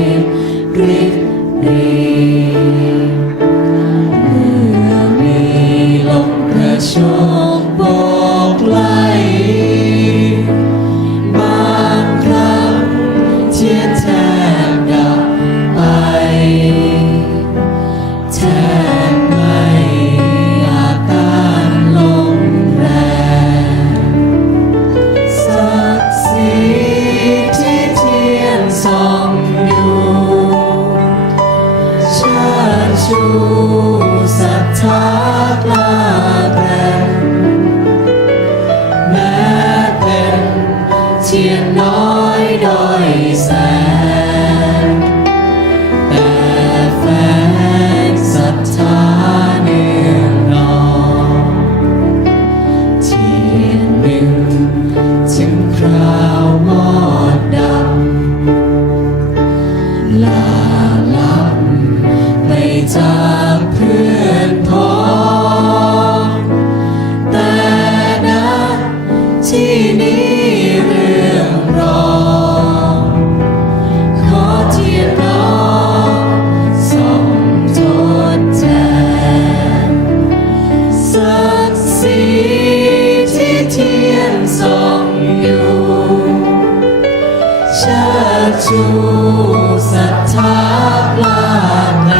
рив, рив, рив. duyên nói đôi dài ชูศรัทธาลานา